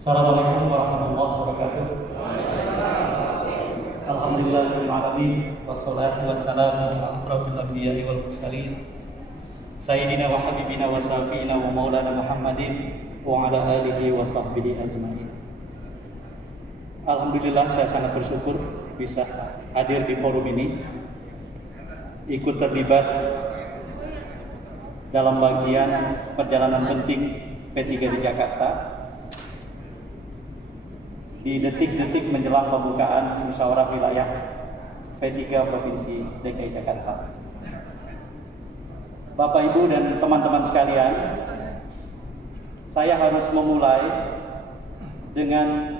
Assalamualaikum warahmatullahi wabarakatuh. Alhamdulillahirabbil alamin wassalatu wassalamu ala asrofil anbiya'i wal mursalin sayyidina wa habibina wa syafi'ina wa maulana Muhammadin wa ala alihi wa sahbihi ajmain. Alhamdulillah, saya sangat bersyukur bisa hadir di forum ini, ikut terlibat dalam bagian perjalanan penting P3 di Jakarta di detik-detik menjelang pembukaan musyawarah wilayah P3 Provinsi DKI Jakarta. Bapak, Ibu, dan teman-teman sekalian, saya harus memulai dengan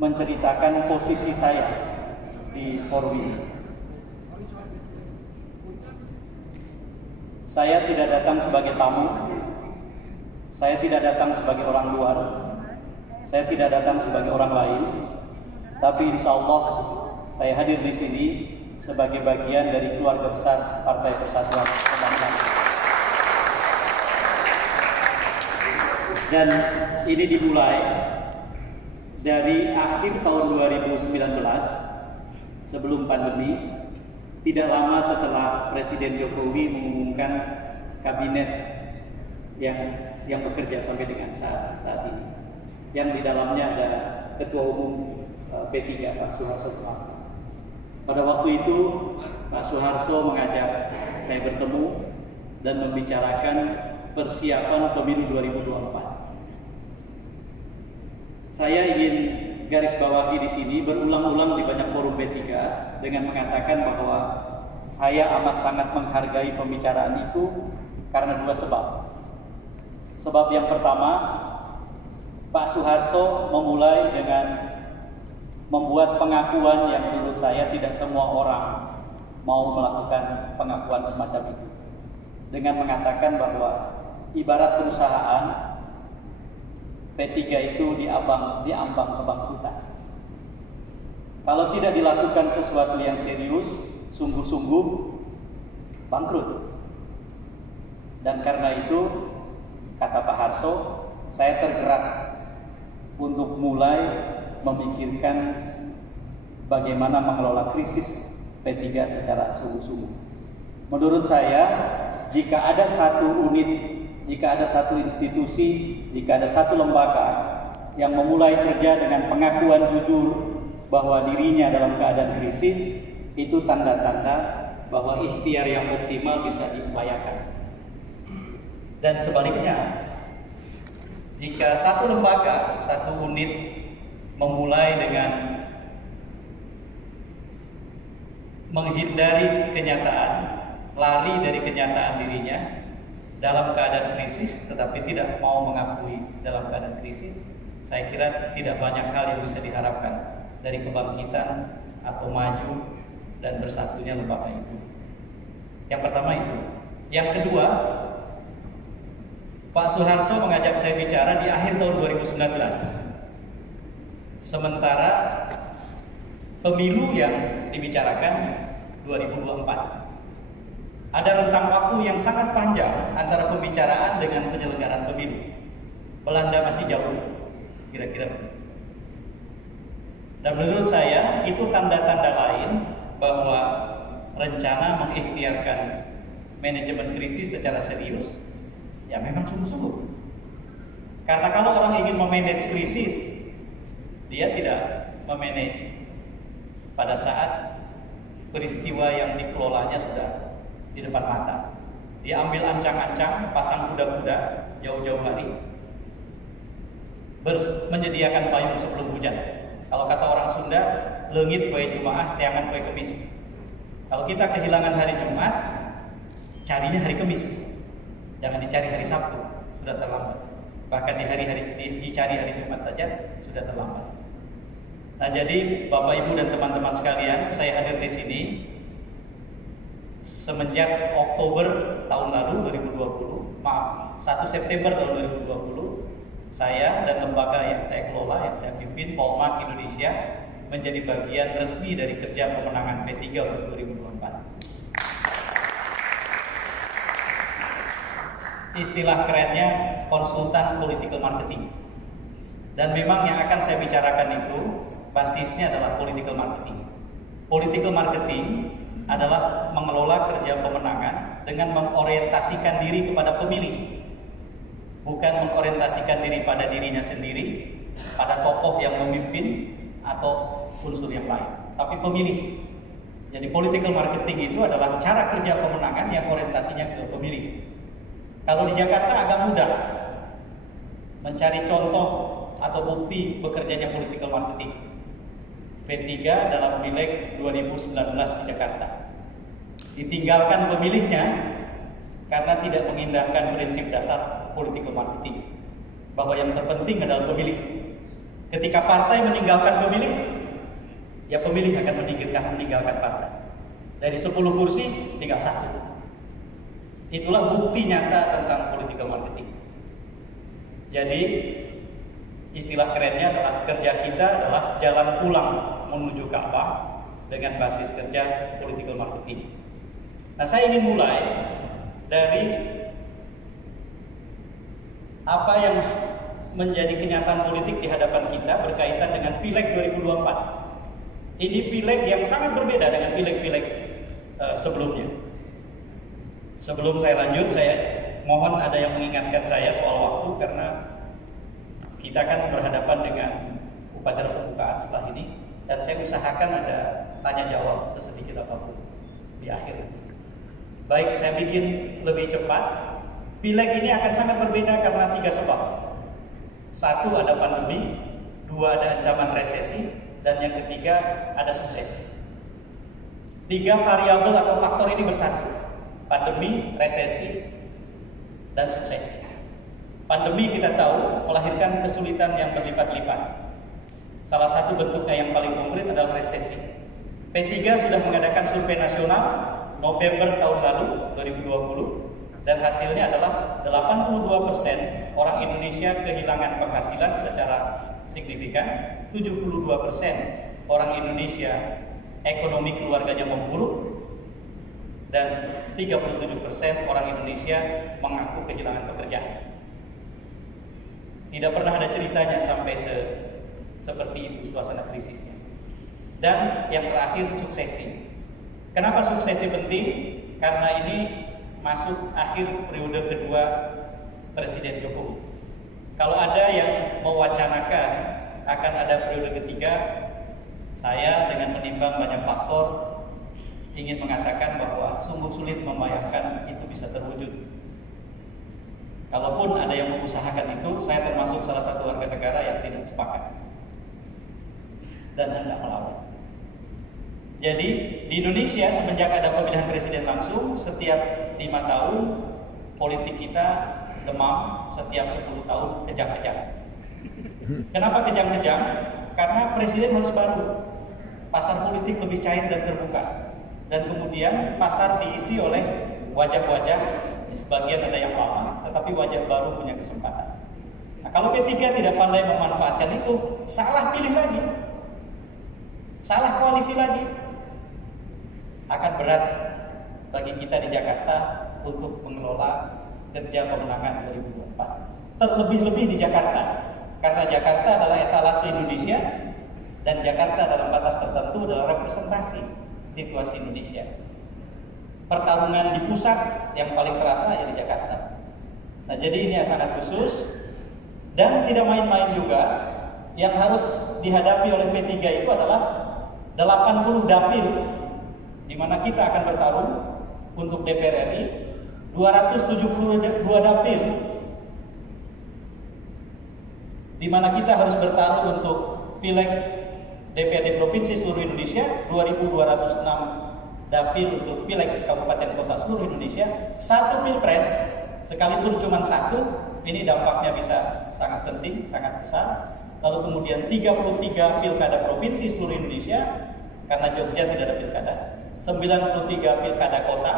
menceritakan posisi saya di forum ini. Saya tidak datang sebagai tamu, saya tidak datang sebagai orang luar, saya tidak datang sebagai orang lain, tapi insya Allah saya hadir di sini sebagai bagian dari keluarga besar Partai Persatuan Pembangunan. Dan ini dimulai dari akhir tahun 2019 sebelum pandemi, tidak lama setelah Presiden Jokowi mengumumkan kabinet yang bekerja sampai dengan saat ini, yang di dalamnya ada Ketua Umum P3 Pak Suharto. Pada waktu itu Pak Suharto mengajak saya bertemu dan membicarakan persiapan pemilu 2024. Saya ingin garis bawahi di sini, berulang-ulang di banyak forum P3 dengan mengatakan bahwa saya amat sangat menghargai pembicaraan itu karena dua sebab. Sebab yang pertama, Pak Suharto memulai dengan membuat pengakuan yang menurut saya tidak semua orang mau melakukan pengakuan semacam itu, dengan mengatakan bahwa ibarat perusahaan, P3 itu diambang kebangkrutan. Kalau tidak dilakukan sesuatu yang serius, sungguh-sungguh, bangkrut. Dan karena itu, kata Pak Harso, saya tergerak untuk mulai memikirkan bagaimana mengelola krisis P3 secara sungguh-sungguh. Menurut saya, jika ada satu unit, jika ada satu institusi, jika ada satu lembaga yang memulai kerja dengan pengakuan jujur bahwa dirinya dalam keadaan krisis, itu tanda-tanda bahwa ikhtiar yang optimal bisa diupayakan. Dan sebaliknya, jika satu lembaga, satu unit memulai dengan menghindari kenyataan, lari dari kenyataan dirinya dalam keadaan krisis, tetapi tidak mau mengakui dalam keadaan krisis, saya kira tidak banyak hal yang bisa diharapkan dari kebangkitan atau maju dan bersatunya lembaga itu. Yang pertama itu. Yang kedua, Pak Suharto mengajak saya bicara di akhir tahun 2019. Sementara pemilu yang dibicarakan 2024. Ada rentang waktu yang sangat panjang antara pembicaraan dengan penyelenggaraan pemilu. Belanda masih jauh, kira-kira. Dan menurut saya itu tanda-tanda lain bahwa rencana mengikhtiarkan manajemen krisis secara serius, ya memang sungguh-sungguh. Karena kalau orang ingin memanage krisis, dia tidak memanage pada saat peristiwa yang dikelolanya sudah di depan mata. Dia ambil ancang-ancang, pasang kuda-kuda jauh-jauh hari, menyediakan payung sebelum hujan. Kalau kata orang Sunda, leungit poe Jumaah, teangan poe Kemis. Kalau kita kehilangan hari Jumat, carinya hari Kemis. Jangan dicari hari Sabtu, sudah terlambat. Bahkan dicari hari Jumat saja sudah terlambat. Nah, jadi Bapak, Ibu, dan teman-teman sekalian, saya hadir di sini semenjak Oktober tahun lalu 1 September tahun 2020, saya dan lembaga yang saya kelola, yang saya pimpin, Polmark Indonesia, menjadi bagian resmi dari kerja pemenangan P3 untuk 2024. Istilah kerennya konsultan political marketing. Dan memang yang akan saya bicarakan itu basisnya adalah political marketing. Political marketing adalah mengelola kerja pemenangan dengan mengorientasikan diri kepada pemilih, bukan mengorientasikan diri pada dirinya sendiri, pada tokoh yang memimpin atau unsur yang lain, tapi pemilih. Jadi political marketing itu adalah cara kerja pemenangan yang orientasinya ke pemilih. Kalau di Jakarta agak mudah mencari contoh atau bukti bekerjanya political marketing. P3 dalam pileg 2019 di Jakarta ditinggalkan pemilihnya karena tidak mengindahkan prinsip dasar political marketing, bahwa yang terpenting adalah pemilih. Ketika partai meninggalkan pemilih, ya pemilih akan meninggalkan partai. Dari 10 kursi tinggal 1. Itulah bukti nyata tentang political marketing. Jadi istilah kerennya adalah kerja kita adalah jalan pulang menuju Ka'bah dengan basis kerja political marketing. Nah, saya ingin mulai dari apa yang menjadi kenyataan politik di hadapan kita berkaitan dengan Pileg 2024. Ini Pileg yang sangat berbeda dengan Pileg-Pileg sebelumnya. Sebelum saya lanjut, saya mohon ada yang mengingatkan saya soal waktu, karena kita kan berhadapan dengan upacara pembukaan setelah ini, dan saya usahakan ada tanya jawab sesedikit apapun di akhir. Baik, saya bikin lebih cepat. Pileg ini akan sangat berbeda karena 3 sebab. 1, ada pandemi. 2, ada ancaman resesi. Dan yang ketiga, ada suksesi. 3 variabel atau faktor ini bersatu: pandemi, resesi, dan suksesi. Pandemi kita tahu melahirkan kesulitan yang berlipat-lipat. Salah satu bentuknya yang paling konkret adalah resesi. P3 sudah mengadakan survei nasional November tahun lalu 2020, dan hasilnya adalah 82% orang Indonesia kehilangan penghasilan secara signifikan, 72% orang Indonesia ekonomi keluarganya memburuk, dan 37% orang Indonesia mengaku kehilangan pekerjaan. Tidak pernah ada ceritanya sampai seperti itu suasana krisisnya. Dan yang terakhir, suksesi. Kenapa suksesi penting? Karena ini masuk akhir periode kedua Presiden Jokowi. Kalau ada yang mewacanakan akan ada periode ketiga, saya dengan menimbang banyak faktor ingin mengatakan bahwa sungguh sulit membayangkan itu bisa terwujud. Kalaupun ada yang mengusahakan itu, saya termasuk salah satu warga negara yang tidak sepakat dan hendak melawan. Jadi di Indonesia semenjak ada pemilihan presiden langsung, setiap 5 tahun politik kita demam, setiap 10 tahun kejang-kejang. Kenapa kejang-kejang? Karena presiden harus baru, pasar politik lebih cair dan terbuka, dan kemudian pasar diisi oleh wajah-wajah, sebagian ada yang lama, tetapi wajah baru punya kesempatan. Nah, kalau P3 tidak pandai memanfaatkan itu, salah pilih lagi, salah koalisi lagi, akan berat bagi kita di Jakarta untuk mengelola kerja pemenangan 2024. Terlebih-lebih di Jakarta, karena Jakarta adalah etalase Indonesia, dan Jakarta dalam batas tertentu adalah representasi situasi Indonesia. Pertarungan di pusat yang paling terasa ya di Jakarta. Nah, jadi ini sangat khusus dan tidak main-main juga. Yang harus dihadapi oleh P3 itu adalah 80 dapil di mana kita akan bertarung untuk DPR RI, 272 dapil di mana kita harus bertarung untuk pileg DPRD provinsi seluruh Indonesia, 2.206 dapil untuk pileg kabupaten kota seluruh Indonesia. 1 pilpres sekalipun cuma 1, ini dampaknya bisa sangat penting, sangat besar. Lalu kemudian 33 pilkada provinsi seluruh Indonesia, karena Jogja tidak ada pilkada. 93 pilkada kota,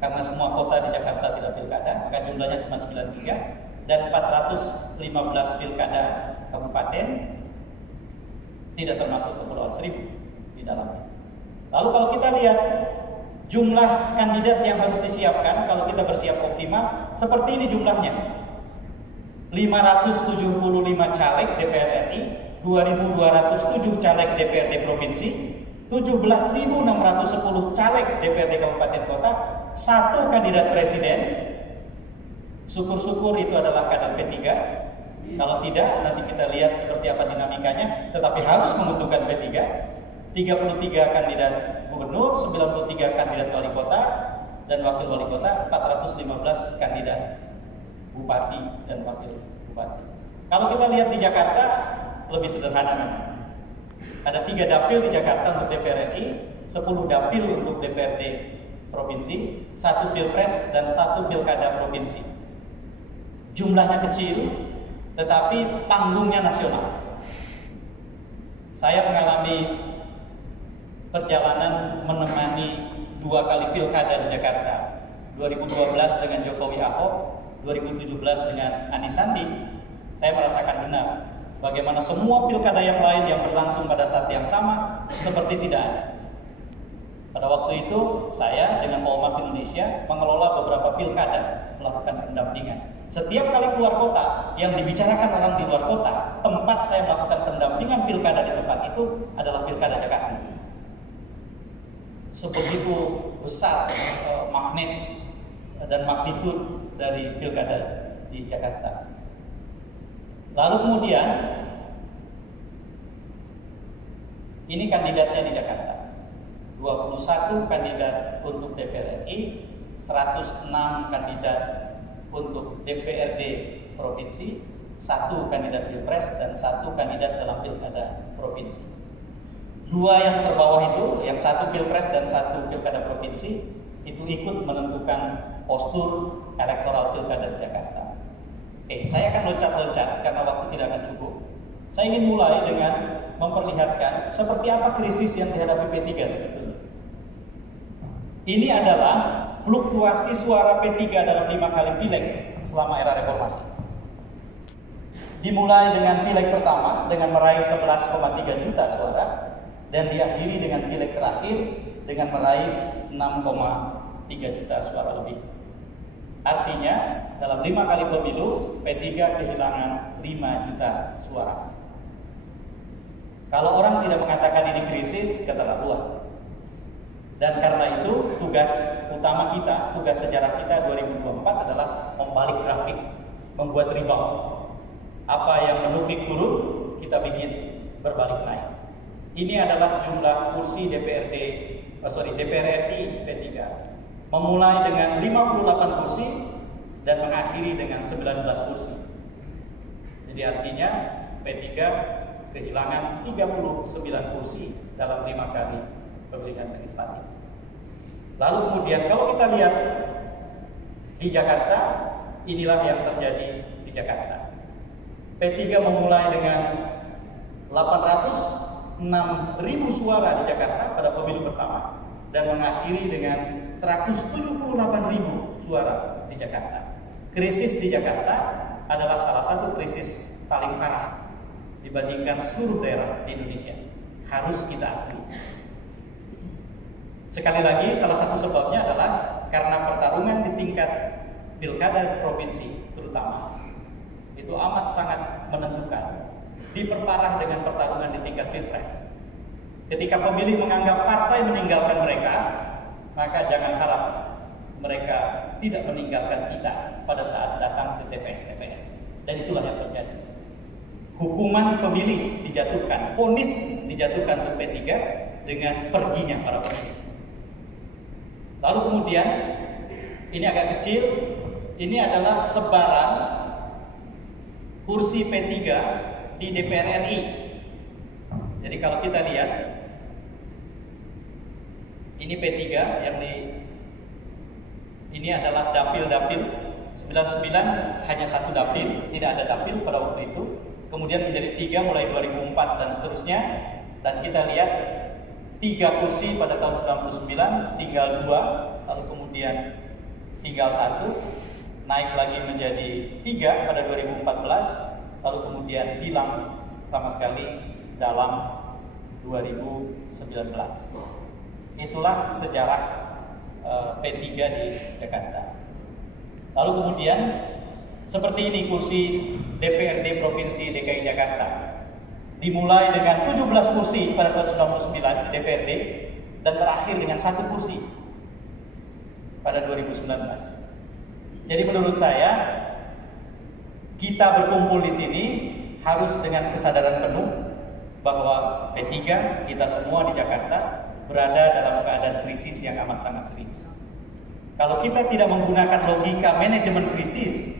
karena semua kota di Jakarta tidak pilkada, maka jumlahnya cuma 93. Dan 415 pilkada kabupaten, tidak termasuk Kepulauan Seribu di dalamnya. Lalu kalau kita lihat jumlah kandidat yang harus disiapkan, kalau kita bersiap optimal, seperti ini jumlahnya. 5 575 caleg DPR RI, 2.207 caleg DPRD provinsi, 17.610 caleg DPRD kabupaten kota, 1 kandidat presiden. Syukur-syukur itu adalah kader P3. Kalau tidak, nanti kita lihat seperti apa dinamikanya, tetapi harus menguntungkan P3. 33 kandidat gubernur, 93 kandidat wali kota dan wakil wali kota, 415 kandidat bupati dan wakil bupati. Kalau kita lihat di Jakarta, lebih sederhana memang. Ada 3 dapil di Jakarta untuk DPR RI, 10 dapil untuk DPRD provinsi, 1 pilpres dan 1 pilkada provinsi. Jumlahnya kecil, tetapi panggungnya nasional. Saya mengalami perjalanan menemani 2 kali pilkada di Jakarta, 2012 dengan Jokowi Ahok, 2017 dengan Anies Sandi. Saya merasakan benar bagaimana semua pilkada yang lain yang berlangsung pada saat yang sama seperti tidak ada. Pada waktu itu saya dengan Polmark Indonesia mengelola beberapa pilkada, melakukan pendampingan. Setiap kali keluar kota, yang dibicarakan orang di luar kota, tempat saya melakukan pendampingan pilkada di tempat itu adalah pilkada Jakarta. Sebegitu besar magnet dan magnitud dari pilkada di Jakarta. Lalu kemudian ini kandidatnya di Jakarta. 21 kandidat untuk DPR RI, 106 kandidat untuk DPRD provinsi, 1 kandidat pilpres dan 1 kandidat dalam pilkada provinsi. 2 yang terbawah itu, yang 1 pilpres dan 1 pilkada provinsi, itu ikut menentukan postur elektoral pilkada di Jakarta. Saya akan loncat-loncat karena waktu tidak akan cukup. Saya ingin mulai dengan memperlihatkan seperti apa krisis yang dihadapi P3 sebetulnya. Ini adalah fluktuasi suara P3 dalam 5 kali pileg selama era reformasi. Dimulai dengan pileg pertama dengan meraih 11,3 juta suara dan diakhiri dengan pileg terakhir dengan meraih 6,3 juta suara lebih. Artinya dalam 5 kali pemilu P3 kehilangan 5 juta suara. Kalau orang tidak mengatakan ini krisis, keterlaluan. Dan karena itu tugas utama kita, tugas sejarah kita 2024 adalah membalik grafik, membuat rebound. Apa yang menukik turun, kita bikin berbalik naik. Ini adalah jumlah kursi DPR RI P3. Memulai dengan 58 kursi dan mengakhiri dengan 19 kursi. Jadi artinya P3 kehilangan 39 kursi dalam 5 kali pemilihan legislatif. Lalu kemudian kalau kita lihat di Jakarta, inilah yang terjadi di Jakarta. P3 memulai dengan 806.000 suara di Jakarta pada pemilu pertama dan mengakhiri dengan 178.000 suara di Jakarta. Krisis di Jakarta adalah salah satu krisis paling parah dibandingkan seluruh daerah di Indonesia. Harus kita akui. Sekali lagi, salah satu sebabnya adalah karena pertarungan di tingkat pilkada provinsi terutama itu amat sangat menentukan. Diperparah dengan pertarungan di tingkat pilpres. Ketika pemilih menganggap partai meninggalkan mereka, maka jangan harap mereka tidak meninggalkan kita pada saat datang ke TPS-TPS. Dan itulah yang terjadi. Hukuman pemilih dijatuhkan, vonis dijatuhkan untuk P3 dengan perginya para pemilih. Lalu kemudian, ini agak kecil, ini adalah sebaran kursi P3 di DPR RI. Jadi kalau kita lihat, ini P3 yang ini adalah dapil-dapil. 99 hanya 1 dapil, tidak ada dapil pada waktu itu. Kemudian menjadi 3 mulai 2004 dan seterusnya. Dan kita lihat 3 kursi pada tahun 99, tinggal 2, lalu kemudian tinggal 1, naik lagi menjadi 3 pada 2014, lalu kemudian hilang sama sekali dalam 2019. Itulah sejarah P3 di Jakarta. Lalu kemudian seperti ini kursi DPRD Provinsi DKI Jakarta. Dimulai dengan 17 kursi pada tahun 99 di DPRD dan berakhir dengan 1 kursi pada 2019. Jadi menurut saya kita berkumpul di sini harus dengan kesadaran penuh bahwa P3 kita semua di Jakarta berada dalam keadaan krisis yang amat sangat serius. Kalau kita tidak menggunakan logika manajemen krisis,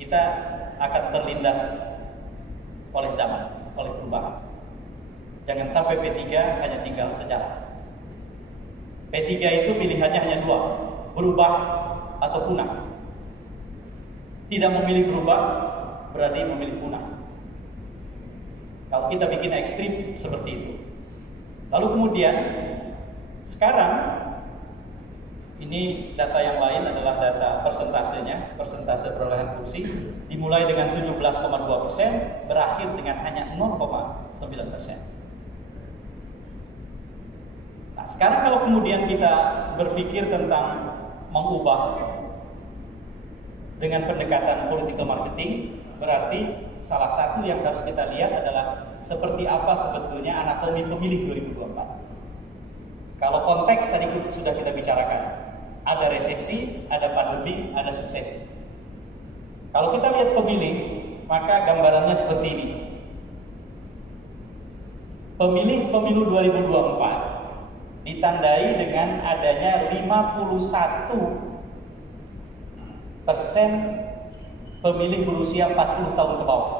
kita akan terlindas oleh zaman, oleh perubahan. Jangan sampai P3 hanya tinggal sejarah. P3 itu pilihannya hanya 2, berubah atau punah. Tidak memilih berubah berarti memilih punah. Kalau kita bikin ekstrim seperti itu. Lalu kemudian sekarang ini data yang lain adalah data persentasenya, persentase perolehan kursi dimulai dengan 17,2%, berakhir dengan hanya 0,9%. Nah, sekarang kalau kemudian kita berpikir tentang mengubah dengan pendekatan political marketing, berarti salah satu yang harus kita lihat adalah seperti apa sebetulnya anatomi pemilih 2024. Kalau konteks tadi sudah kita bicarakan. Ada resesi, ada pandemi, ada suksesi. Kalau kita lihat pemilih, maka gambarannya seperti ini. Pemilih pemilu 2024 ditandai dengan adanya 51% pemilih berusia 40 tahun ke bawah.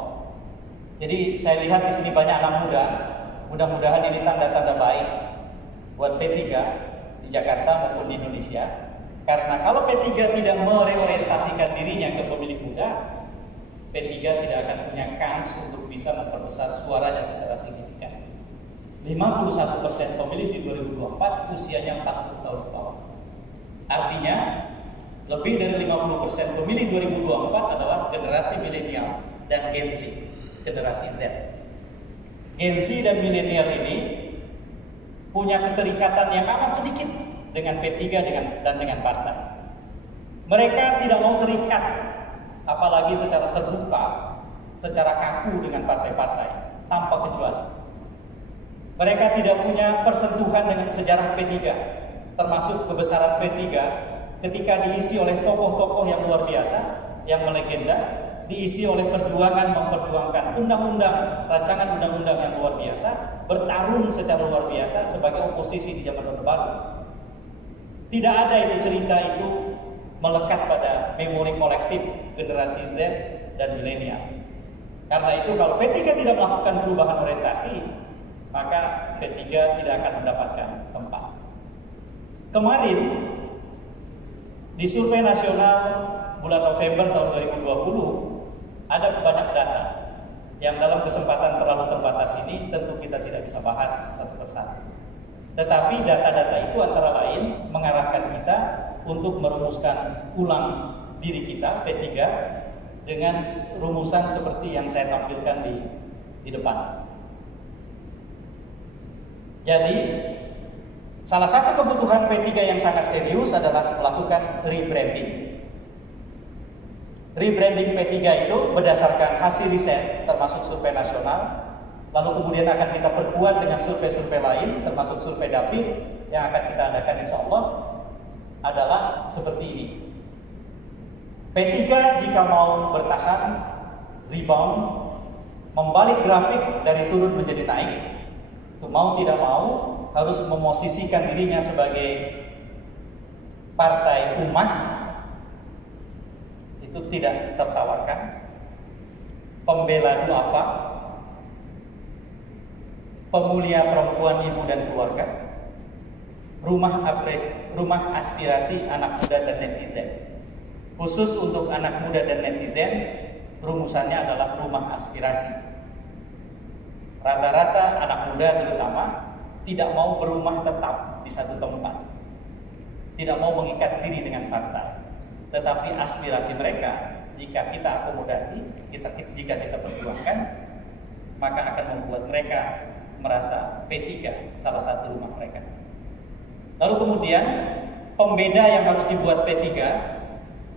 Jadi saya lihat di sini banyak anak muda. Mudah-mudahan ini tanda-tanda baik buat P3 di Jakarta maupun di Indonesia. Karena kalau P3 tidak mereorientasikan dirinya ke pemilih muda, P3 tidak akan punya kans untuk bisa memperbesar suaranya secara signifikan. 51% pemilih di 2024 usianya 40 tahun ke bawah. Artinya lebih dari 50% pemilih 2024 adalah generasi milenial dan Gen Z, generasi Z. Gen Z dan milenial ini punya keterikatan yang amat sedikit dengan P3 dan dengan partai. Mereka tidak mau terikat, apalagi secara terbuka, secara kaku dengan partai-partai, tanpa kecuali. Mereka tidak punya persentuhan dengan sejarah P3, termasuk kebesaran P3 ketika diisi oleh tokoh-tokoh yang luar biasa, yang melegenda, diisi oleh memperjuangkan undang-undang, rancangan undang-undang yang luar biasa, bertarung secara luar biasa sebagai oposisi di zaman Orde Baru. Tidak ada itu cerita itu melekat pada memori kolektif generasi Z dan milenial. Karena itu kalau P3 tidak melakukan perubahan orientasi, maka P3 tidak akan mendapatkan tempat. Kemarin di survei nasional bulan November tahun 2020 ada banyak data yang dalam kesempatan terlalu terbatas ini tentu kita tidak bisa bahas satu persatu. Tetapi data-data itu antara lain mengarahkan kita untuk merumuskan ulang diri kita P3 dengan rumusan seperti yang saya tampilkan di depan. Jadi salah satu kebutuhan P3 yang sangat serius adalah melakukan rebranding. Rebranding P3 itu berdasarkan hasil riset termasuk survei nasional, lalu kemudian akan kita perkuat dengan survei-survei lain termasuk survei Dapil yang akan kita adakan insya Allah adalah seperti ini. P3 jika mau bertahan, rebound, membalik grafik dari turun menjadi naik, itu mau tidak mau harus memosisikan dirinya sebagai partai umat, itu tidak tertawarkan. Pembela duafa, pemulia perempuan, ibu dan keluarga, rumah aspirasi anak muda dan netizen. Khusus untuk anak muda dan netizen, rumusannya adalah rumah aspirasi. Rata-rata anak muda terutama tidak mau berumah tetap di satu tempat, tidak mau mengikat diri dengan partai, tetapi aspirasi mereka jika kita akomodasi, jika kita perjuangkan, maka akan membuat mereka merasa P3 salah satu rumah mereka. Lalu kemudian pembeda yang harus dibuat P3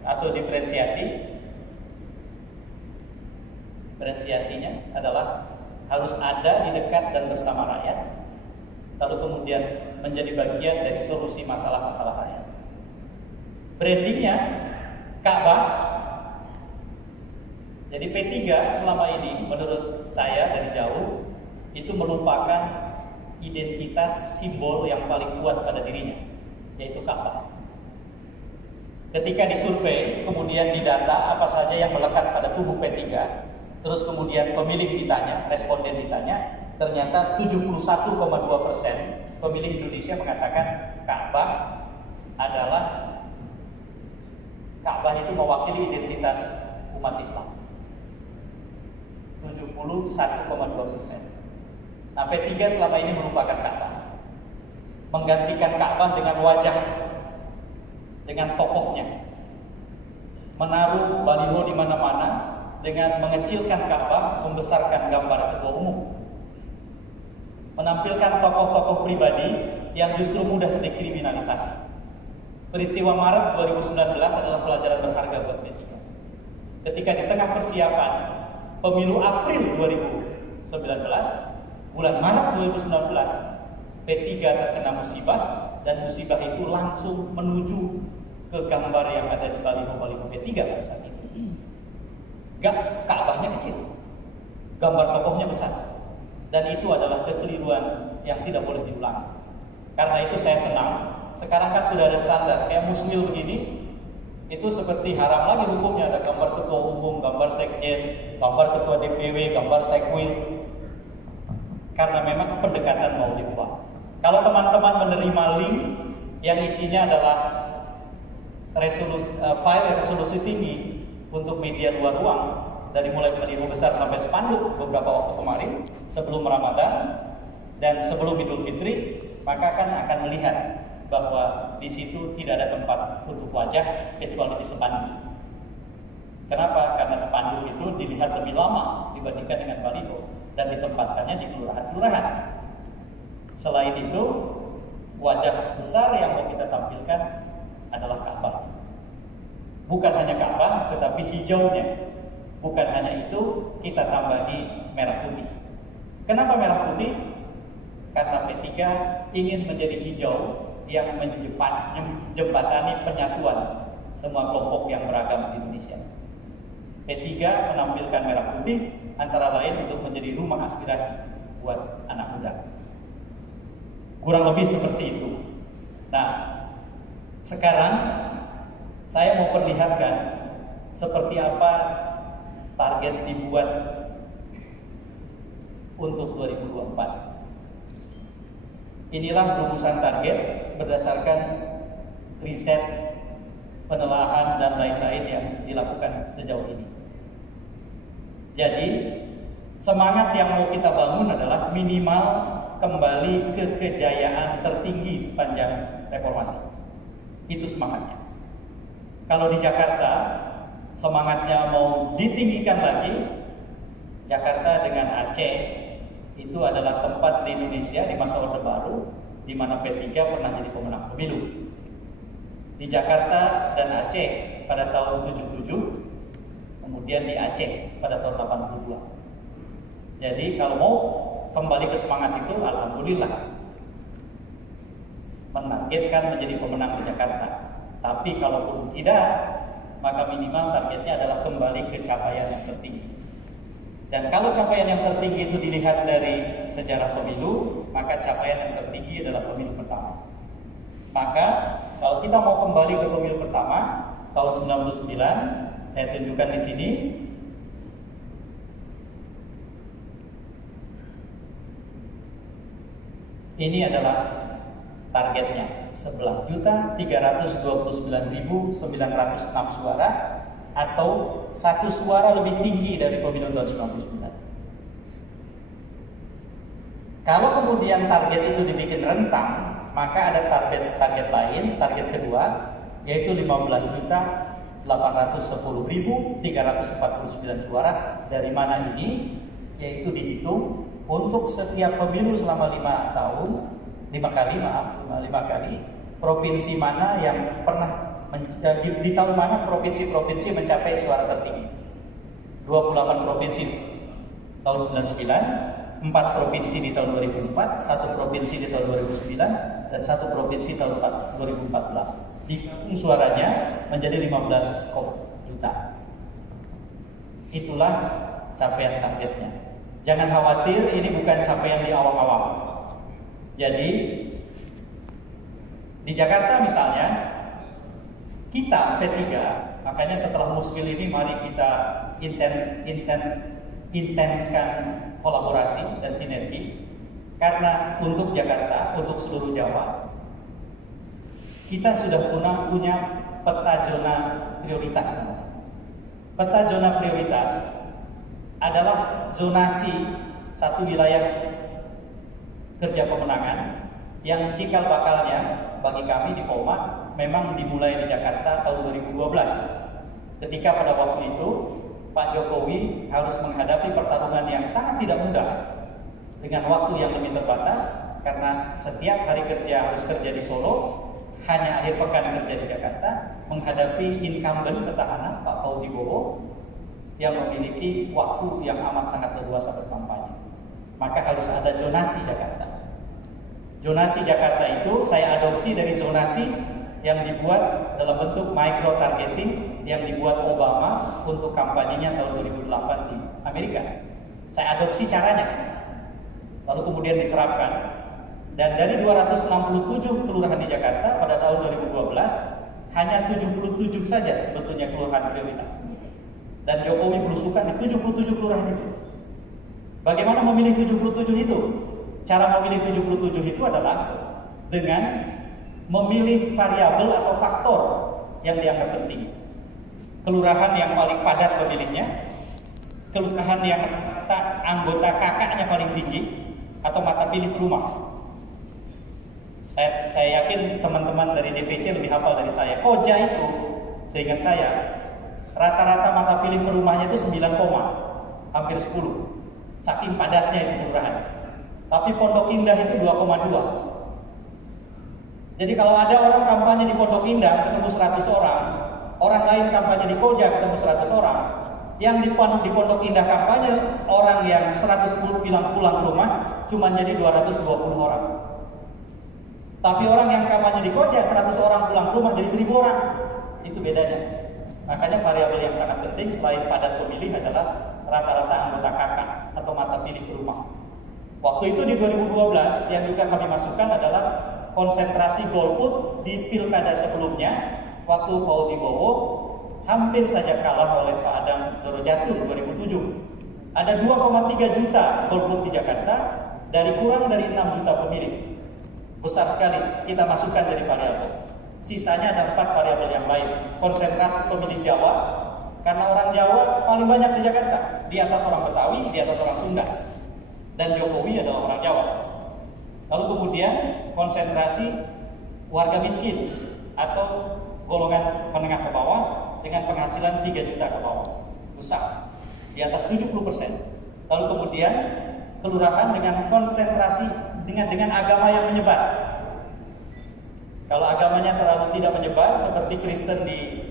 atau diferensiasi Diferensiasinya adalah harus ada di dekat dan bersama rakyat, lalu kemudian menjadi bagian dari solusi masalah-masalah rakyat. Brandingnya Ka'bah. Jadi P3 selama ini menurut saya dari jauh itu melupakan identitas simbol yang paling kuat pada dirinya, yaitu Ka'bah. Ketika disurvei, kemudian didata apa saja yang melekat pada tubuh P3, terus kemudian pemilih ditanya, responden ditanya, ternyata 71,2% pemilih Indonesia mengatakan Ka'bah itu mewakili identitas umat Islam. 71,2%. Nah, P3 selama ini merupakan Ka'bah, menggantikan Ka'bah dengan wajah, dengan tokohnya, menaruh baliho di mana-mana dengan mengecilkan Ka'bah, membesarkan gambar ketua umum, menampilkan tokoh-tokoh pribadi yang justru mudah dikriminalisasi. Peristiwa Maret 2019 adalah pelajaran berharga buat P3. Ketika di tengah persiapan pemilu April 2019, bulan Maret 2019, P3 terkena musibah, dan musibah itu langsung menuju ke gambar yang ada di baliho-baliho P3 pada saat itu. Ka'bahnya kecil, gambar tokohnya besar, dan itu adalah kekeliruan yang tidak boleh diulangi. Karena itu saya senang, sekarang kan sudah ada standar, kayak musmil begini, itu seperti haram lagi hukumnya, ada gambar ketua umum, gambar sekjen, gambar ketua DPW, gambar sekwil. Karena memang pendekatan mau diubah. Kalau teman-teman menerima link yang isinya adalah file resolusi tinggi untuk media luar ruang, dari mulai baliho besar sampai spanduk beberapa waktu kemarin sebelum Ramadan dan sebelum Idul Fitri, maka akan melihat bahwa di situ tidak ada tempat untuk wajah kecuali di spanduk. Kenapa? Karena spanduk itu dilihat lebih lama dibandingkan dengan baliho dan ditempatkannya di kelurahan-kelurahan. Selain itu, wajah besar yang mau kita tampilkan adalah Ka'bah. Bukan hanya Ka'bah, tetapi hijaunya. Bukan hanya itu, kita tambahi merah putih. Kenapa merah putih? Karena P3 ingin menjadi hijau yang menjembatani penyatuan semua kelompok yang beragam di Indonesia. P3 menampilkan merah putih antara lain untuk menjadi rumah aspirasi buat anak muda. Kurang lebih seperti itu. Nah, sekarang saya mau perlihatkan seperti apa target dibuat untuk 2024. Inilah rumusan target berdasarkan riset, penelaahan dan lain-lain yang dilakukan sejauh ini. Jadi, semangat yang mau kita bangun adalah minimal kembali ke kejayaan tertinggi sepanjang reformasi. Itu semangatnya. Kalau di Jakarta, semangatnya mau ditinggikan lagi. Jakarta dengan Aceh itu adalah tempat di Indonesia di masa Orde Baru di mana P3 pernah jadi pemenang pemilu. Di Jakarta dan Aceh pada tahun 77, kemudian di Aceh pada tahun 82. Jadi kalau mau kembali ke semangat itu, alhamdulillah menargetkan menjadi pemenang di Jakarta. Tapi kalaupun tidak, maka minimal targetnya adalah kembali ke capaian yang tertinggi. Dan kalau capaian yang tertinggi itu dilihat dari sejarah pemilu, maka capaian yang tertinggi adalah pemilu pertama. Maka kalau kita mau kembali ke pemilu pertama tahun 99, saya tunjukkan di sini. Ini adalah targetnya, 11.329.906 suara, atau 1 suara lebih tinggi dari pemilu tahun 99. Kalau kemudian target itu dibikin rentang, maka ada target lain, target kedua, yaitu 15.810.349 suara. Dari mana ini? Yaitu dihitung untuk setiap pemilu selama 5 tahun, 5 kali, provinsi mana yang pernah di tahun mana provinsi-provinsi mencapai suara tertinggi. 28 provinsi tahun 99, 4 provinsi di tahun 2004, 1 provinsi di tahun 2009, dan 1 provinsi tahun 2014. Digabung suaranya menjadi 15 juta. Itulah capaian targetnya. Jangan khawatir, ini bukan capaian di awang-awang. Jadi di Jakarta misalnya, kita P3, makanya setelah Muskil ini mari kita intenskan kolaborasi dan sinergi. Karena untuk Jakarta, untuk seluruh Jawa, kita sudah punya peta zona prioritas. Peta zona prioritas adalah zonasi satu wilayah kerja pemenangan yang cikal bakalnya bagi kami di POMA memang dimulai di Jakarta tahun 2012. Ketika pada waktu itu Pak Jokowi harus menghadapi pertarungan yang sangat tidak mudah dengan waktu yang lebih terbatas, karena setiap hari kerja harus kerja di Solo, hanya akhir pekan kerja di Jakarta, menghadapi incumbent petahana Pak Fauzi Bowo yang memiliki waktu yang amat sangat leluasa berkampanye. Maka harus ada zonasi Jakarta. Zonasi Jakarta itu saya adopsi dari zonasi yang dibuat dalam bentuk micro targeting yang dibuat Obama untuk kampanyenya tahun 2008 di Amerika. Saya adopsi caranya, lalu kemudian diterapkan. Dan dari 267 kelurahan di Jakarta pada tahun 2012, hanya 77 saja sebetulnya kelurahan prioritas. Dan Jokowi belusukan di 77 kelurahan itu. Bagaimana memilih 77 itu? Cara memilih 77 itu adalah dengan memilih variabel atau faktor yang dianggap penting. Kelurahan yang paling padat pemilihnya, kelurahan yang anggota kakaknya paling tinggi, atau mata pilih rumah. Saya yakin teman-teman dari DPC lebih hafal dari saya. Koja itu, seingat saya, rata-rata mata pilih perumahnya itu 9, hampir 10. Saking padatnya itu kelurahan. Tapi Pondok Indah itu 2,2. Jadi kalau ada orang kampanye di Pondok Indah ketemu 100 orang, orang lain kampanye di Koja ketemu 100 orang, yang di Pondok Indah kampanye orang yang 110 pulang ke rumah cuma jadi 220 orang. Tapi orang yang kampanye di Koja 100 orang pulang ke rumah jadi 1000 orang. Itu bedanya. Makanya variabel yang sangat penting selain padat pemilih adalah rata-rata anggota kakak atau mata pilih ke rumah. Waktu itu di 2012 yang juga kami masukkan adalah konsentrasi golput di pilkada sebelumnya. Waktu Fauzi Bowo hampir saja kalah oleh Pak Adang Dorojatun 2007. Ada 2,3 juta golput di Jakarta dari kurang dari 6 juta pemilih. Besar sekali, kita masukkan dari variabel. Sisanya ada 4 variabel yang lain. Konsentrasi pemilih Jawa, karena orang Jawa paling banyak di Jakarta, di atas orang Betawi, di atas orang Sunda. Dan Jokowi adalah orang Jawa. Lalu kemudian konsentrasi warga miskin atau golongan menengah ke bawah dengan penghasilan 3 juta ke bawah. Besar, di atas 70%. Lalu kemudian kelurahan dengan konsentrasi dengan agama yang menyebar. Kalau agamanya terlalu tidak menyebar seperti Kristen di